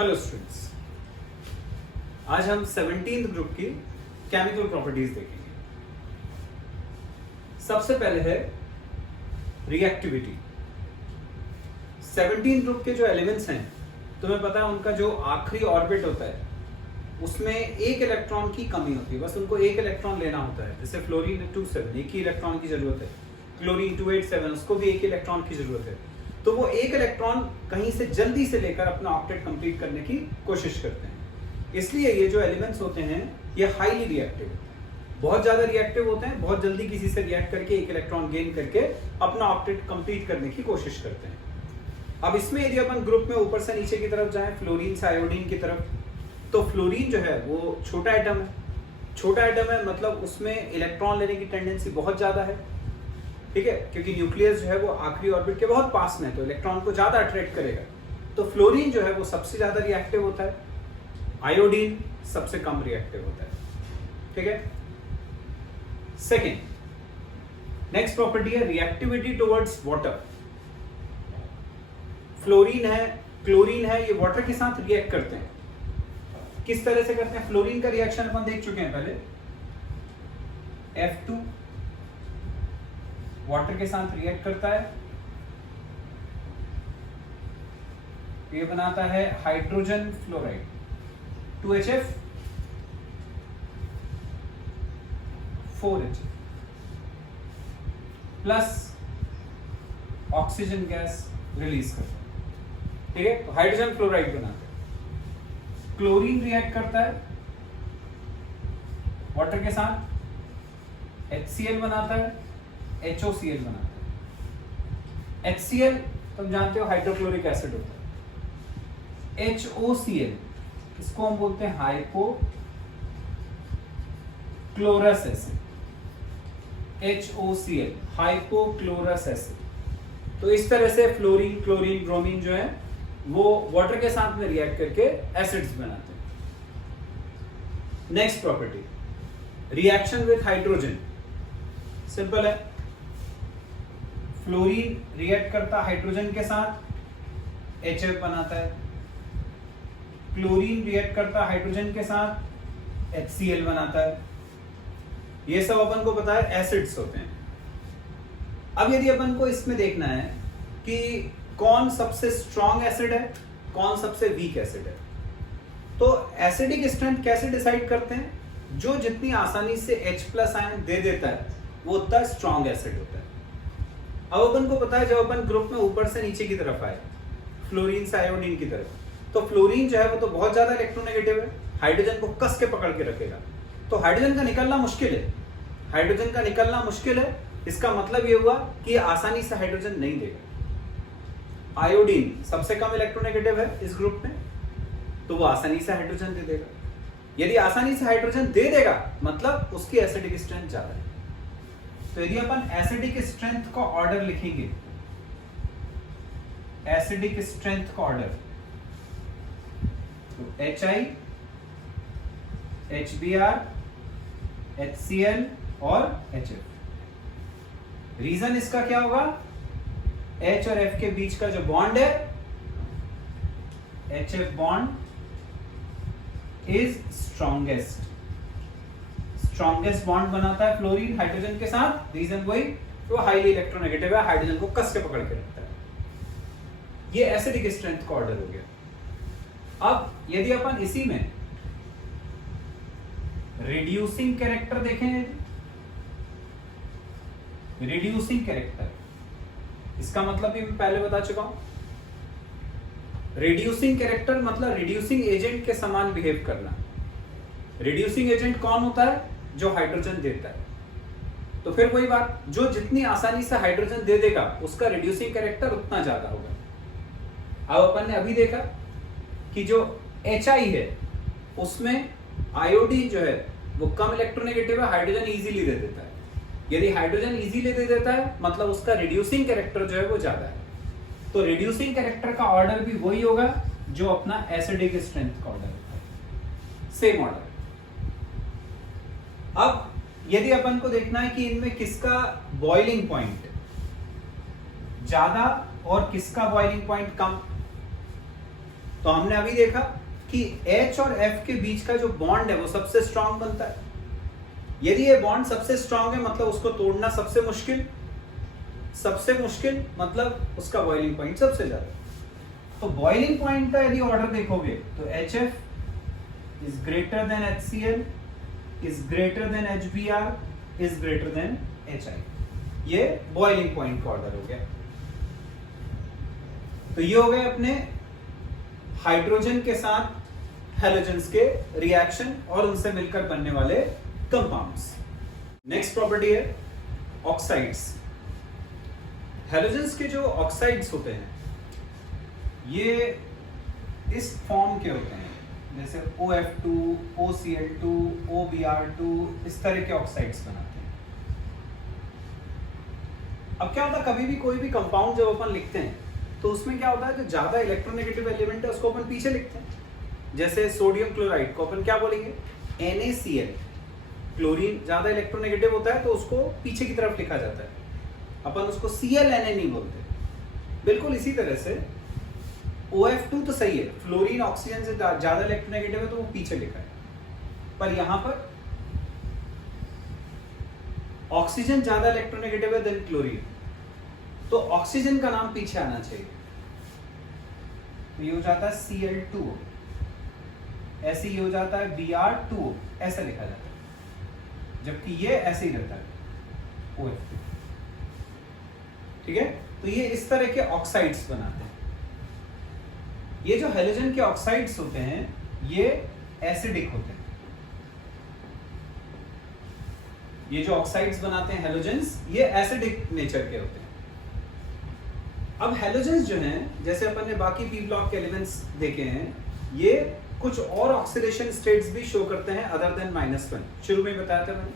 Hello students, आज हम 17th group की केमिकल प्रॉपर्टीज देखेंगे। सबसे पहले है रिएक्टिविटी। 17th ग्रुप के जो एलिमेंट्स हैं, तुम्हें पता है उनका जो आखिरी ऑर्बिट होता है उसमें एक इलेक्ट्रॉन की कमी होती है, बस उनको एक इलेक्ट्रॉन लेना होता है। जैसे फ्लोरीन 27 एक ही इलेक्ट्रॉन की जरूरत है, क्लोरीन 287 उसको भी एक ही इलेक्ट्रॉन की जरूरत है। तो वो एक इलेक्ट्रॉन कहीं से जल्दी से लेकर अपना ऑक्टेट कंप्लीट करने की कोशिश करते हैं। इसलिए ये जो एलिमेंट्स होते हैं ये हाईली रिएक्टिव होते हैं, बहुत ज्यादा रिएक्टिव होते हैं, बहुत जल्दी किसी से रिएक्ट करके एक इलेक्ट्रॉन गेन करके अपना ऑक्टेट कंप्लीट करने की कोशिश करते हैं। अब इसमें यदि अपन ग्रुप में ऊपर से नीचे की तरफ जाएं, फ्लोरीन से आयोडीन की तरफ, तो फ्लोरीन जो है वो छोटा एटम है। छोटा एटम है मतलब उसमें इलेक्ट्रॉन लेने की टेंडेंसी बहुत ज्यादा है, ठीक है, क्योंकि न्यूक्लियस जो है वो आखिरी ऑर्बिट के बहुत पास में है, तो इलेक्ट्रॉन को ज्यादा अट्रैक्ट करेगा। तो फ्लोरीन जो है वो सबसे ज्यादा रिएक्टिव होता है, आयोडीन सबसे कम रिएक्टिव होता है, ठीक है। सेकेंड नेक्स्ट प्रॉपर्टी है रिएक्टिविटी टुवर्ड्स वाटर। फ्लोरीन है, क्लोरीन है, ये वाटर के साथ रिएक्ट करते हैं। किस तरह से करते हैं? फ्लोरीन का रिएक्शन अपन देख चुके हैं पहले, F2 वाटर के साथ रिएक्ट करता है, ये बनाता है hydrogen fluoride 2HF 4HF plus oxygen gas release करता है, ठीक है। तो हाइड्रोजन फ्लोराइड बनाता है। क्लोरीन रिएक्ट करता है वाटर के साथ, HCl बनाता है, HOCl बनाता है। HCl तुम जानते हो हाइड्रोक्लोरिक एसिड होता है। HOCl इसको हम बोलते हैं hypochlorous acid. HOCl hypochlorous acid. तो इस तरह से फ्लोरीन, क्लोरीन, ब्रोमीन जो है वो वाटर के साथ में रिएक्ट करके एसिड्स बनाते हैं। Next property reaction with hydrogen. Simple है, फ्लोरीन रिएक्ट करता हाइड्रोजन के साथ, HF बनाता है। क्लोरीन रिएक्ट करता हाइड्रोजन के साथ, HCl बनाता है। ये सब अपन को पता है एसिड्स होते हैं। अब यदि अपन को इसमें देखना है कि कौन सबसे स्ट्रॉन्ग एसिड है, कौन सबसे वीक एसिड है, तो एसिडिक स्ट्रेंथ कैसे डिसाइड करते हैं? जो जितनी आसानी से H+ आयन दे देता है वो उतना स्ट्रॉन्ग एसिड होता है। अब अपन को पता है जब अपन ग्रुप में ऊपर से नीचे की तरफ आए, फ्लोरीन से आयोडीन की तरफ, तो फ्लोरीन जो है वो तो बहुत ज्यादा इलेक्ट्रोनेगेटिव है, हाइड्रोजन को कस के पकड़ के रखेगा। तो हाइड्रोजन का निकलना मुश्किल है, हाइड्रोजन का निकलना मुश्किल है। इसका मतलब ये हुआ कि आसानी से हाइड्रोजन नहीं देगा। आयोडीन सबसे कम इलेक्ट्रोनेगेटिव है इस ग्रुप में, तो वो आसानी से हाइड्रोजन दे देगा। यदि आसानी से हाइड्रोजन दे देगा मतलब उसकी एसिडिक स्ट्रेंथ ज्यादा है। तो यदि अपन एसिडिक स्ट्रेंथ का ऑर्डर लिखेंगे, एसिडिक स्ट्रेंथ का ऑर्डर, तो HI, HBr, HCl और HF। रीजन इसका क्या होगा? H और F के बीच का जो बॉन्ड है, HF bond is strongest. Strongest bond बनाता है फ्लोरीन हाइड्रोजन के साथ। रीजन वही, वो हाईली इलेक्ट्रोनेगेटिव है, हाइड्रोजन को कस के पकड़ के रखता है। ये एसिडिक स्ट्रेंथ का ऑर्डर हो गया। अब यदि अपन इसी में रिड्यूसिंग कैरेक्टर देखें, रिड्यूसिंग कैरेक्टर, इसका मतलब भी मैं पहले बता चुका हूं। रिड्यूसिंग कैरेक्टर मतलब रिड्यूसिंग एजेंट के समान बिहेव करना। रिड्यूसिंग एजेंट कौन होता है? जो हाइड्रोजन देता है। तो फिर वही बात, जो जितनी आसानी से हाइड्रोजन दे देगा उसका रिड्यूसिंग कैरेक्टर उतना ज्यादा होगा। अब अपन ने अभी देखा कि जो HI है उसमें आयोडीन जो है वो कम इलेक्ट्रोनेगेटिव है, हाइड्रोजन इजीली दे देता है। यदि हाइड्रोजन इजीली दे देता है मतलब उसका रिड्यूसिंग कैरेक्टर जो है वो ज्यादा है। तो रिड्यूसिंग कैरेक्टर का ऑर्डर भी वही होगा जो अपना एसिडिक स्ट्रेंथ का ऑर्डर होता है, सेम ऑर्डर। अब यदि अपन को देखना है कि इनमें किसका बॉइलिंग पॉइंट ज्यादा और किसका बॉइलिंग पॉइंट कम, तो हमने अभी देखा कि H और F के बीच का जो बॉन्ड है वो सबसे स्ट्रांग बनता है। यदि ये बॉन्ड सबसे स्ट्रांग है मतलब उसको तोड़ना सबसे मुश्किल मतलब उसका बॉइलिंग पॉइंट सबसे ज्यादा। तो बॉइलिंग पॉइंट का यदि ऑर्डर देखोगे तो HF is greater than HCl is greater than HBr is greater than HI। ये बॉइलिंग पॉइंट का ऑर्डर हो गया। तो ये हो गए अपने हाइड्रोजन के साथ हैलोजेंस के रिएक्शन और उनसे मिलकर बनने वाले कंपाउंड्स। नेक्स्ट प्रॉपर्टी है ऑक्साइड्स। हैलोजेंस के जो ऑक्साइड्स होते हैं ये इस फॉर्म के होते हैं, जैसे OF2, OCl2, OBr2, इस तरह के ऑक्साइड्स बनाते हैं। अब क्या होता है, कभी भी कोई भी कंपाउंड जब अपन लिखते हैं तो उसमें क्या होता है, जो ज्यादा इलेक्ट्रोनेगेटिव एलिमेंट है उसको अपन पीछे लिखते हैं। जैसे सोडियम क्लोराइड को अपन क्या बोलेंगे, NaCl। क्लोरीन ज्यादा इलेक्ट्रोनेगेटिव होता है तो उसको पीछे की तरफ लिखा जाता है, अपन उसको ClNa नहीं बोलते। बिल्कुल इसी तरह से OF2 तो सही है, फ्लोरीन ऑक्सीजन से ज्यादा इलेक्ट्रोनेगेटिव है तो वो पीछे लिखा है, पर यहां पर ऑक्सीजन ज्यादा इलेक्ट्रोनेगेटिव है देन क्लोरीन, तो ऑक्सीजन का नाम पीछे आना चाहिए। तो ये हो जाता है Cl2, ऐसे ही हो जाता है Br2, ऐसा लिखा जाता है, जबकि ये ऐसे ही रहता है OF2। ठीक है, तो ये इस तरह के ऑक्साइड्स बनाते हैं। ये जो हैलोजन के ऑक्साइड्स होते हैं ये एसिडिक होते हैं। ये जो ऑक्साइड्स बनाते हैं हैलोजेंस, ये एसिडिक नेचर के होते हैं। अब हैलोजेंस जो हैं, जैसे अपन ने बाकी पी ब्लॉक के एलिमेंट्स देखे हैं, ये कुछ और ऑक्सीडेशन स्टेट्स भी शो करते हैं अदर देन -1। शुरू में बताया था मैंने।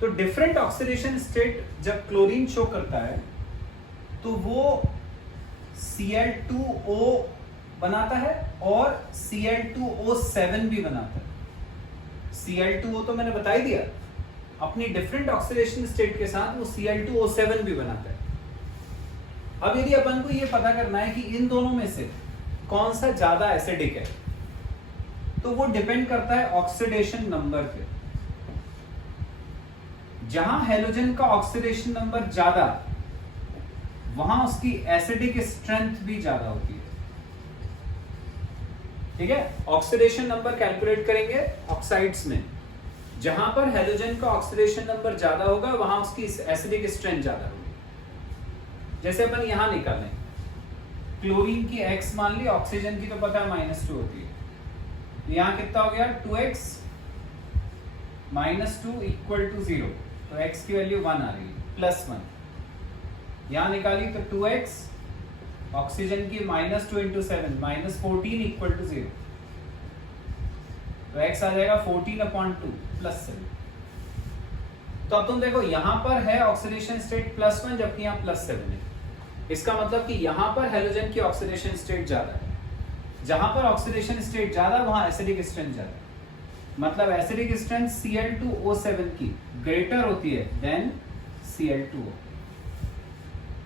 तो डिफरेंट ऑक्सीडेशन स्टेट जब क्लोरीन शो करता है तो वो Cl2O बनाता है और Cl2O7 भी बनाता है। Cl2O तो मैंने बता ही दिया, अपनी डिफरेंट ऑक्सीडेशन स्टेट के साथ वो Cl2O7 भी बनाता है। अब यदि अपन को ये पता करना है कि इन दोनों में से कौन सा ज्यादा एसिडिक है, तो वो डिपेंड करता है ऑक्सीडेशन नंबर पे। जहां हैलोजन का ऑक्सीडेशन नंबर ज्यादा, वहां उसकी एसिडिक स्ट्रेंथ भी ज्यादा होती है। ठीक है, ऑक्सीडेशन नंबर कैलकुलेट करेंगे ऑक्साइड्स में, जहां पर हैलोजन का ऑक्सीडेशन नंबर ज्यादा होगा वहां उसकी एसिडिक स्ट्रेंथ ज्यादा होगी। जैसे अपन यहां निकालें, क्लोरीन की X मान ली, ऑक्सीजन की तो पता है -2 होती है। यहां कितना हो गया, 2x -2 = 0, तो x की वैल्यू 1 आ रही है, +1। यहां निकाली तो 2x, ऑक्सीजन की -2 × 7 -14 = 0, तो x आ जाएगा 14/2 +7। तो अब तुम देखो यहां पर है ऑक्सीडेशन स्टेट +1 जबकि यहां +7 है। इसका मतलब कि यहां पर हैलोजन की ऑक्सीडेशन स्टेट ज्यादा है। जहां पर ऑक्सीडेशन स्टेट ज्यादा वहां एसिडिक स्ट्रेंथ ज्यादा है। मतलब एसिडिक स्ट्रेंथ Cl2O7 की ग्रेटर होती है देन Cl2O।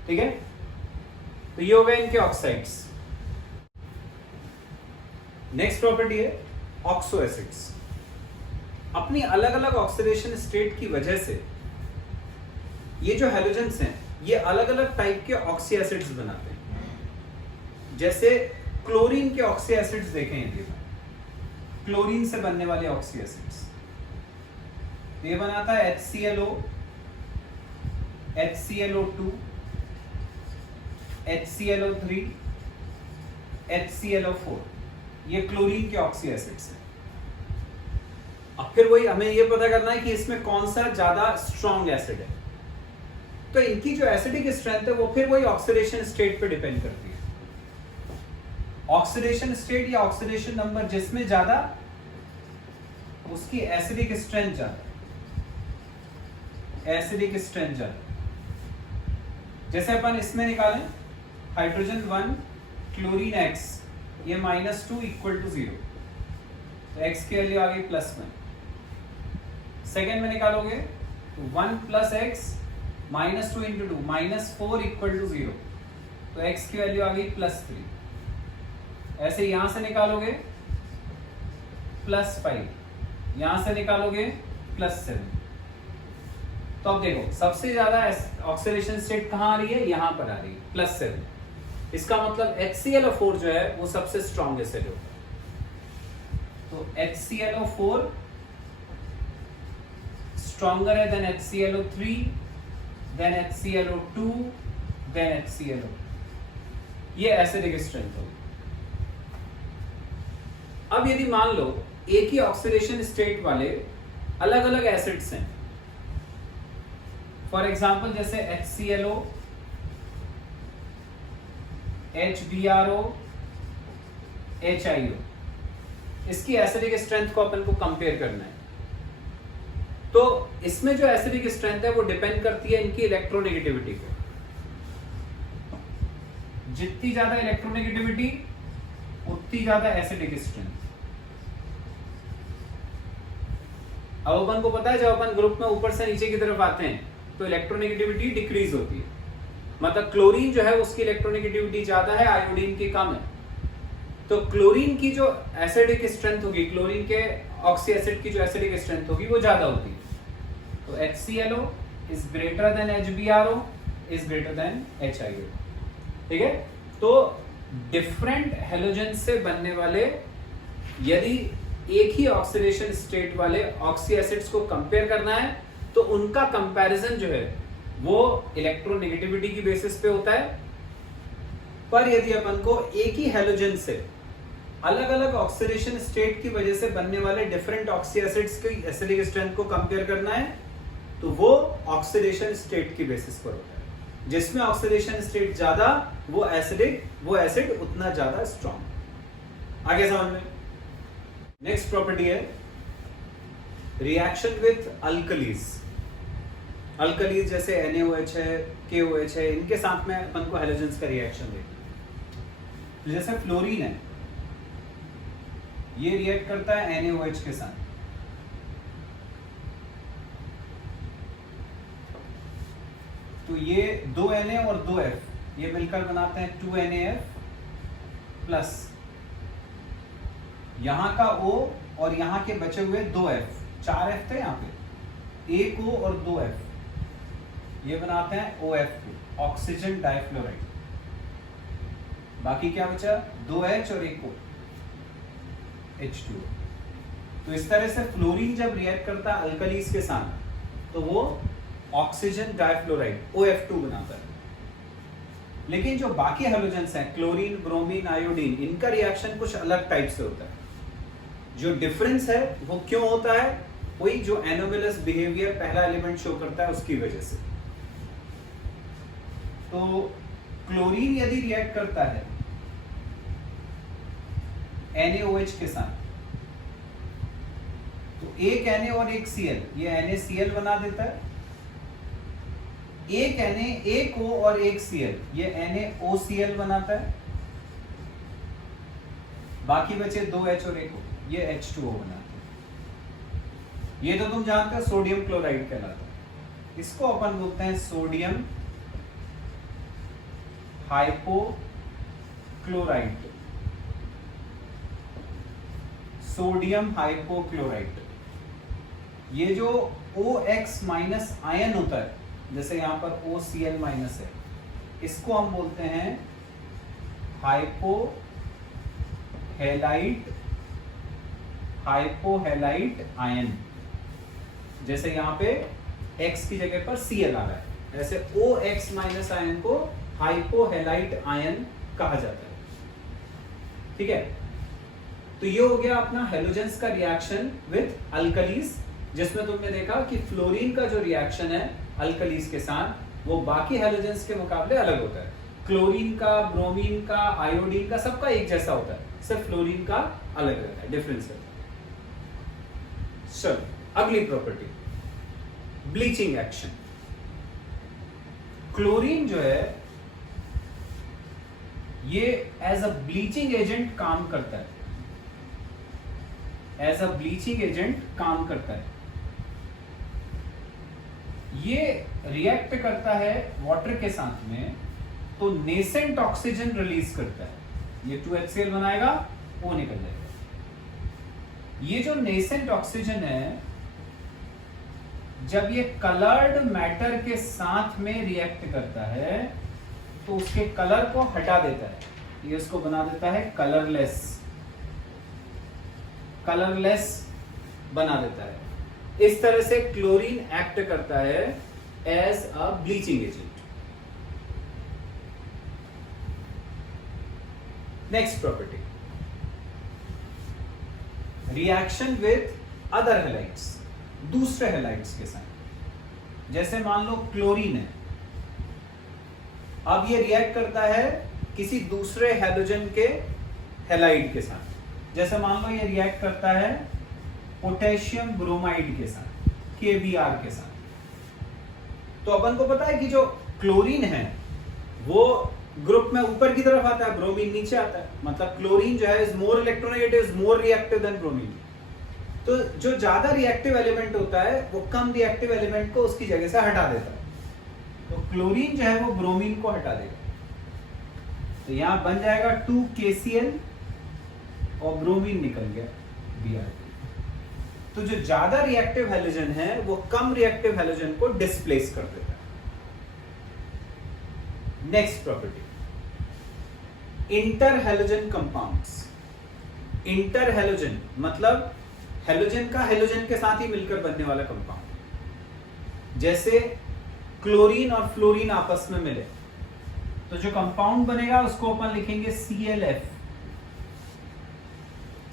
ठीक है, तो ये हो गए इनके ऑक्साइड्स। नेक्स्ट प्रॉपर्टी है ऑक्सो एसिड्स। अपनी अलग अलग ऑक्सीडेशन स्टेट की वजह से ये जो हैलोजेंस हैं ये अलग अलग टाइप के ऑक्सी एसिड्स बनाते हैं। जैसे क्लोरीन के ऑक्सी एसिड्स देखें, ये क्लोरीन से बनने वाले ऑक्सी एसिड्स, ये बनाता है HClO, HClO2, HClO3, HClO4, ये क्लोरीन के ऑक्सी एसिड्स हैं। अब फिर वही हमें ये पता करना है कि इसमें कौन सा ज्यादा स्ट्रॉन्ग एसिड है। तो इनकी जो एसिडिक स्ट्रेंथ है वो फिर वही ऑक्सीडेशन स्टेट पे डिपेंड करती है। ऑक्सीडेशन स्टेट या ऑक्सीडेशन नंबर जिसमें ज्यादा, उसकी एसिडिक स्ट्रेंथ ज्यादा, एसिडिक स्ट्रेंथ ज्यादा। जैसे अपन इसमें निकालें हाइड्रोजन 1 क्लोरीन X, ये -2 = 0, तो X की वैल्यू आ गई +1। सेकेंड में निकालोगे तो 1 + X -2 × 2 -4 = 0, तो X की वैल्यू आ गई +3। ऐसे यहां से निकालोगे +5, यहां से निकालोगे +7। तो अब देखो सबसे ज्यादा ऑक्सीडेशन स्टेट कहां आ रही है, यहां पर आ रही है +7। इसका मतलब HClO4 जो है वो सबसे स्ट्रॉन्ग एसिड होता है। तो HClO4 स्ट्रॉन्गर है than HClO3, than HClO2, than HClO। ये एसिडिक स्ट्रेंथ होगी। अब यदि मान लो एक ही ऑक्सीडेशन स्टेट वाले अलग अलग एसिड्स हैं, फॉर एग्जांपल जैसे HClO, HBRO, HIO, इसकी एसिडिक स्ट्रेंथ को अपन को कंपेयर करना है। तो इसमें जो एसिडिक स्ट्रेंथ है वो डिपेंड करती है इनकी इलेक्ट्रोनेगेटिविटी को। जितनी ज्यादा इलेक्ट्रोनेगेटिविटी उतनी ज्यादा एसिडिक स्ट्रेंथ। अब अपन को पता है जब अपन ग्रुप में ऊपर से नीचे की तरफ आते हैं तो इलेक्ट्रोनेगेटिविटी डिक्रीज होती है। मतलब क्लोरीन जो है उसकी इलेक्ट्रोनेगेटिविटी ज्यादा है, आयोडीन की कम है। तो क्लोरीन की जो एसिडिक स्ट्रेंथ होगी, क्लोरीन के ऑक्सी एसिड की जो एसिडिक स्ट्रेंथ होगी वो ज्यादा होती है। तो HClO is greater than HBRO is greater than HIO। ठीक है, तो डिफरेंट हेलोजन से बनने वाले यदि एक ही ऑक्सीडेशन स्टेट वाले ऑक्सी एसिड्स को कंपेयर करना है तो उनका कंपैरिजन जो है वो इलेक्ट्रोनेगेटिविटी की बेसिस पे होता है। पर यदि अपन को एक ही हेलोजन से अलग अलग ऑक्सीडेशन स्टेट की वजह से बनने वाले डिफरेंट ऑक्सी एसिड्स की एसिडिक स्ट्रेंथ को कंपेयर करना है तो वो ऑक्सीडेशन स्टेट की बेसिस पर होता है। जिसमें ऑक्सीडेशन स्टेट ज्यादा वो एसिड उतना ज्यादा स्ट्रॉन्ग। आगे समझ में। नेक्स्ट प्रॉपर्टी है रिएक्शन विथ अल्कलीज। अल्कलीज जैसे NaOH है, KOH है, इनके साथ में अपन को हैलोजेंस का रिएक्शन देखना। जैसे फ्लोरीन है, ये रिएक्ट करता है NaOH के साथ। तो ये 2 Na और 2 F ये मिलकर बनाते हैं 2 NaF प्लस यहां का O और यहां के बचे हुए 2 F, 4 F थे यहाँ पे, 1 O और 2 F, ये बनाते हैं OF2, ऑक्सीजन डाइफ्लोराइड। बाकी क्या बचा, 2 H और 1 O, H2O। तो इस तरह से फ्लोरीन जब रिएक्ट करता है अल्कलीज के साथ तो वो ऑक्सीजन डाइफ्लोराइड OF2 बनाता है। लेकिन जो बाकी हैलोजेंस हैं क्लोरीन, ब्रोमीन, आयोडीन, इनका रिएक्शन कुछ अलग टाइप से होता है। जो डिफरेंस है वो क्यों होता है, वही जो एनोमलस बिहेवियर पहला एलिमेंट शो करता है उसकी वजह से। तो क्लोरीन यदि रिएक्ट करता है NaOH के साथ तो एक Na और एक Cl, ये NaCl बना देता है। एक Na, एक O और एक Cl, ये NaOCl बनाता है। बाकी बचे 2 H और 1 O, ये H2O बनाते हैं। ये तो तुम जानते हो सोडियम क्लोराइड कहलाता है। इसको अपन बोलते हैं सोडियम हाइपोक्लोराइट। Sodium hypochlorite. ये जो OX माइनस आयन होता है, जैसे यहां पर OCl माइनस है, इसको हम बोलते हैं हाइपोहेलाइट आयन। जैसे यहां पे X की जगह पर Cl आ रहा है, ऐसे OX माइनस आयन को हाइपोहेलाइट आयन कहा जाता है। ठीक है, तो ये हो गया अपना हेलोजेंस का रिएक्शन विथ अल्कलीज, जिसमें तुमने देखा कि फ्लोरीन का जो रिएक्शन है अल्कलीज के साथ वो बाकी हेलोजेंस के मुकाबले अलग होता है। क्लोरीन का, ब्रोमीन का, आयोडीन का सबका एक जैसा होता है, सिर्फ फ्लोरीन का अलग रहता है, डिफरेंस रहता है। चलो अगली प्रॉपर्टी, ब्लीचिंग एक्शन। क्लोरीन जो है ये एज अ ब्लीचिंग एजेंट काम करता है, एज अ ब्लीचिंग एजेंट काम करता है। ये रिएक्ट करता है वाटर के साथ में तो नेसेंट ऑक्सीजन रिलीज करता है। ये 2HCl बनाएगा, O निकल जाएगा। ये जो नेसेंट ऑक्सीजन है, जब ये कलर्ड मैटर के साथ में रिएक्ट करता है तो उसके कलर को हटा देता है, ये उसको बना देता है कलरलेस, कलरलेस बना देता है। इस तरह से क्लोरीन एक्ट करता है as a bleaching agent. Next property, reaction with other halides, दूसरे हैलाइड्स के साथ। जैसे मान लो क्लोरीन है, अब ये रिएक्ट करता है किसी दूसरे हैलोजन के हैलाइड के साथ। जैसे मान लो ये रिएक्ट करता है पोटेशियम ब्रोमाइड के साथ, KBr के साथ। तो अपन को पता है कि जो क्लोरीन है वो ग्रुप में ऊपर की तरफ आता है, ब्रोमीन नीचे आता है। मतलब क्लोरीन जो है is more electronegative, is more reactive than bromine. तो जो ज्यादा रिएक्टिव एलिमेंट होता है वो कम रिएक्टिव एलिमेंट को उसकी जगह से हटा देता है। तो क्लोरीन जो है वो ब्रोमीन को हटा देगा, तो यहां बन जाएगा 2KCl और ब्रोमीन निकल गया Br। तो जो ज्यादा रिएक्टिव हैलोजन है वो कम रिएक्टिव हैलोजन को डिस्प्लेस कर देता है। Next property, inter halogen compounds. Inter halogen मतलब हैलोजन का हैलोजन के साथ ही मिलकर बनने वाला कंपाउंड। जैसे क्लोरीन और फ्लोरीन आपस में मिले तो जो कंपाउंड बनेगा उसको अपन लिखेंगे ClF।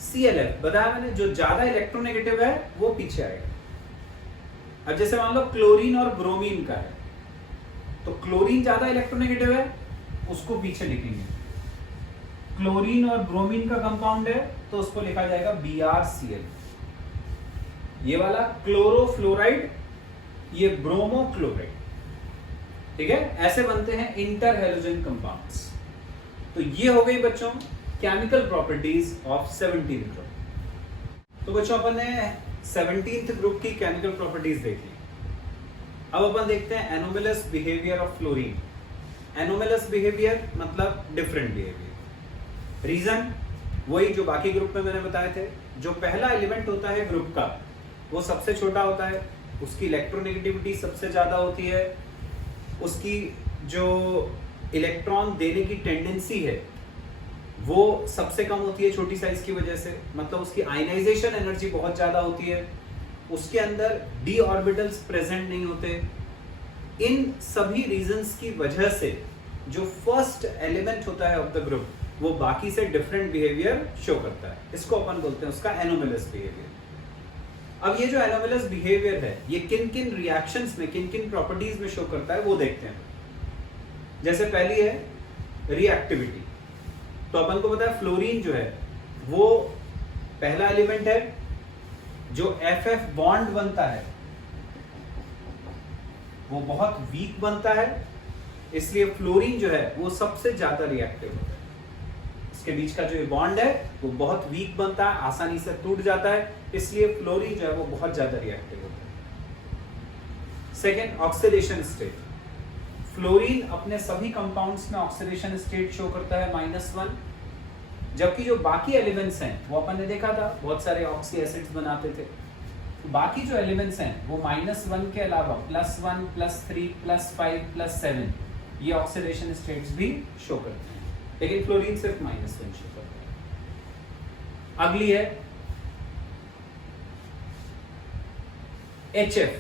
ClF बताया मैंने, जो ज्यादा इलेक्ट्रोनेगेटिव है वो पीछे आएगा। अब जैसे मान लो क्लोरीन और ब्रोमीन का है, तो क्लोरीन ज्यादा इलेक्ट्रोनेगेटिव है, उसको पीछे लिखेंगे। क्लोरीन और ब्रोमीन का कंपाउंड है तो उसको लिखा जाएगा BrCl। ये वाला क्लोरोफ्लोराइड, ये ब्रोमोक्लोराइड। ठीक है, ऐसे बनते हैं इंटर हैलोजन कंपाउंड्स। तो ये हो गई बच्चों chemical properties of 17th group. तो बच्चों अपन ने 17th ग्रुप की केमिकल प्रॉपर्टीज देख ली। अब अपन देखते हैं anomalous behaviour of fluorine. Anomalous behaviour मतलब डिफरेंट बिहेवियर। रीजन वही जो बाकी ग्रुप में मैंने बताए थे। जो पहला एलिमेंट होता है ग्रुप का वो सबसे छोटा होता है, उसकी इलेक्ट्रोनेगेटिविटी सबसे ज्यादा होती है, उसकी जो इलेक्ट्रॉन देने की टेंडेंसी है वो सबसे कम होती है छोटी साइज की वजह से। मतलब उसकी आयनाइजेशन एनर्जी बहुत ज्यादा होती है, उसके अंदर डी ऑर्बिटल्स प्रेजेंट नहीं होते। इन सभी रीजंस की वजह से जो फर्स्ट एलिमेंट होता है ऑफ द ग्रुप वो बाकी से डिफरेंट बिहेवियर शो करता है। इसको अपन बोलते हैं उसका एनोमलस बिहेवियर। अब ये जो एनोमलस बिहेवियर है ये किन किन रिएक्शंस में, किन किन प्रॉपर्टीज में शो करता है वो देखते हैं। जैसे पहली है रिएक्टिविटी। तो अपन को पता है फ्लोरीन जो है वो पहला एलिमेंट है जो FF बॉन्ड बनता है वो बहुत वीक बनता है, इसलिए फ्लोरीन जो है वो सबसे ज्यादा रिएक्टिव होता है। इसके बीच का जो बॉन्ड है वो बहुत वीक बनता है, आसानी से टूट जाता है, इसलिए फ्लोरीन जो है वो बहुत ज्यादा रिएक्टिव होता है। Second, oxidation state. फ्लोरीन अपने सभी कंपाउंड्स में ऑक्सीडेशन स्टेट शो करता है -1, जबकि जो बाकी एलिमेंट्स हैं वो अपन ने देखा था बहुत सारे ऑक्सी एसिड्स बनाते थे। बाकी जो एलिमेंट्स हैं वो -1 के अलावा +1, +3, +5, +7 ये ऑक्सीडेशन स्टेट्स भी शो करते हैं, लेकिन फ्लोरीन सिर्फ -1 शो करता है। अगली है HF,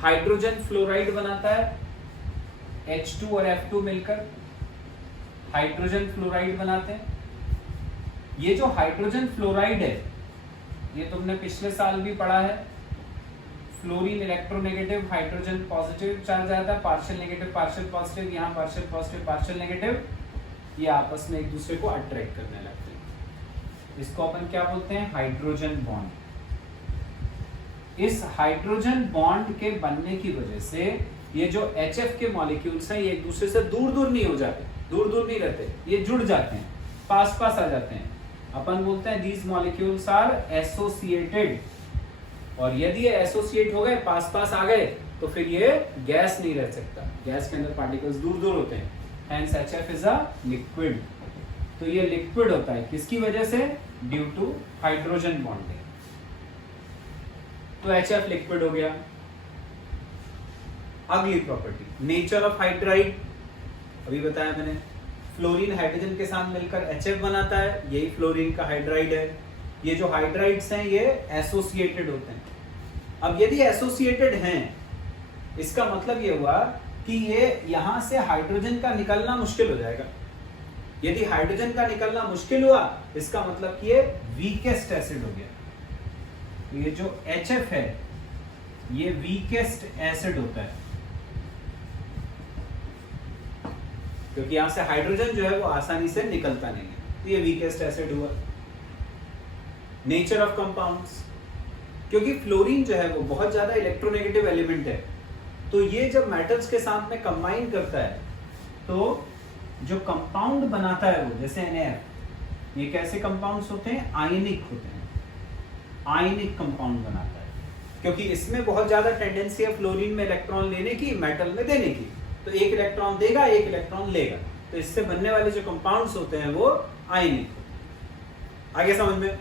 हाइड्रोजन फ्लोराइड बनाता है। H2 और F2 मिलकर हाइड्रोजन फ्लोराइड बनाते हैं। ये जो हाइड्रोजन फ्लोराइड है ये तुमने पिछले साल भी पढ़ा है। Fluorine electronegative, hydrogen positive charge आता है, पार्शियल नेगेटिव पार्शियल पॉजिटिव, यहाँ पार्शियल पॉजिटिव पार्शियल नेगेटिव, ये आपस में एक दूसरे को अट्रैक्ट करने लगते हैं। इसको अपन क्या बोलते हैं? Hydrogen bond. इस हाइड्रोजन बॉन्ड के बनने की वजह से ये जो HF के मॉलिक्यूल्स हैं ये एक दूसरे से दूर दूर नहीं हो जाते, दूर दूर नहीं रहते, ये जुड़ जाते हैं, पास पास आ जाते हैं। अपन बोलते हैं these molecules are associated, और यदि ये एसोसिएट हो गए, पास पास आ गए, तो फिर ये गैस नहीं रह सकता। गैस के अंदर पार्टिकल्स दूर दूर होते हैं, hence HF is a liquid। तो ये लिक्विड होता है, किसकी वजह से? Due to hydrogen bonding. तो HF लिक्विड हो गया। अगली प्रॉपर्टी, नेचर ऑफ हाइड्राइड, अभी बताया मैंने, फ्लोरीन हाइड्रोजन के साथ मिलकर HF बनाता है, यही फ्लोरीन का हाइड्राइड है। ये जो हाइड्राइड्स हैं ये एसोसिएटेड होते हैं। अब यदि एसोसिएटेड हैं, इसका मतलब ये हुआ कि ये यहां से हाइड्रोजन का निकलना मुश्किल हो जाएगा। यदि हाइड्रोजन का निकलना मुश्किल हुआ, इसका मतलब कि ये वीकेस्ट एसिड हो गया। तो ये जो HF है ये वीकेस्ट एसिड होता है, क्योंकि यहां से हाइड्रोजन जो है वो आसानी से निकलता नहीं है, तो ये वीकेस्ट एसिड हुआ। नेचर ऑफ कंपाउंड्स, क्योंकि फ्लोरीन जो है वो बहुत ज्यादा इलेक्ट्रोनेगेटिव एलिमेंट है, तो ये जब मेटल्स के साथ में कंबाइन करता है तो जो कंपाउंड बनाता है वो, जैसे NaF, ये कैसे कंपाउंड्स होते हैं? आयनिक होते हैं, आयनिक कंपाउंड बनाता है, क्योंकि इसमें बहुत ज्यादा टेंडेंसी है फ्लोरीन में इलेक्ट्रॉन लेने की, मेटल में देने की। तो एक इलेक्ट्रॉन देगा, एक इलेक्ट्रॉन लेगा, तो इससे बनने वाले जो कंपाउंड्स होते हैं वो आयनिक। आगे समझ में?